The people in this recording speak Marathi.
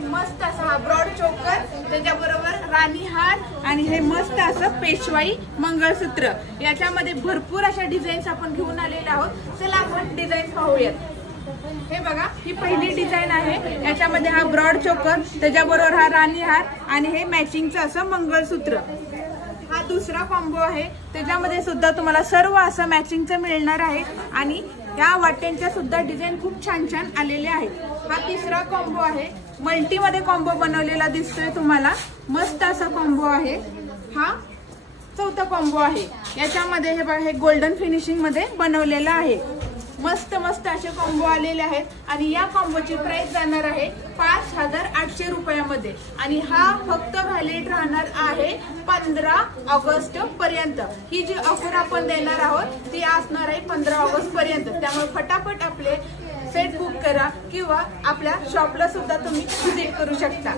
मस्त असा हा ब्रॉड चोकर, त्याच्याबरोबर राणी हार आणि हे मस्त असं पेशवाई मंगळसूत्र। याच्यामध्ये भरपूर अशा डिझाईन्स आपण घेऊन आलेले आहोत। चला आपण डिझाईन पाहूयात। हे बघा, ही पहिली डिझाईन आहे। याच्यामध्ये हा ब्रॉड चोकर, त्याच्याबरोबर हा राणी हार आणि हे मॅचिंगचं असं मंगळसूत्र। हा दुसरा कॉम्बो आहे, त्याच्यामध्ये सुद्धा तुम्हाला सर्व असं मॅचिंगचं मिळणार आहे आणि या वाट्यांच्या सुद्धा डिझाईन खूप छान छान आलेले आहेत। हा तिसरा कॉम्बो आहे, मल्टी मध्ये कॉम्बो बनवलेला दिसतोय तुम्हाला, मस्त असा कॉम्बो आहे। हा चौथा कॉम्बो आहे, याच्यामध्ये हे बघा, हे गोल्डन फिनिशिंग मध्ये बनवलेला आहे। मस्त मस्त असे कॉम्बो आलेले आहेत आणि या कॉम्बोची प्राइस जाणार आहे 5800 रुपयामध्ये आणि हा फक्त व्हॅलिड राहणार आहे 15 ऑगस्ट पर्यंत। ही जी ऑफर आपण देणार आहोत ती असणार आहे 15 ऑगस्ट पर्यंत। त्यामुळे फटाफट आपले सेट बुक करा किंवा आपल्या शॉपला सुद्धा तुम्ही व्हिजिट करू शकता।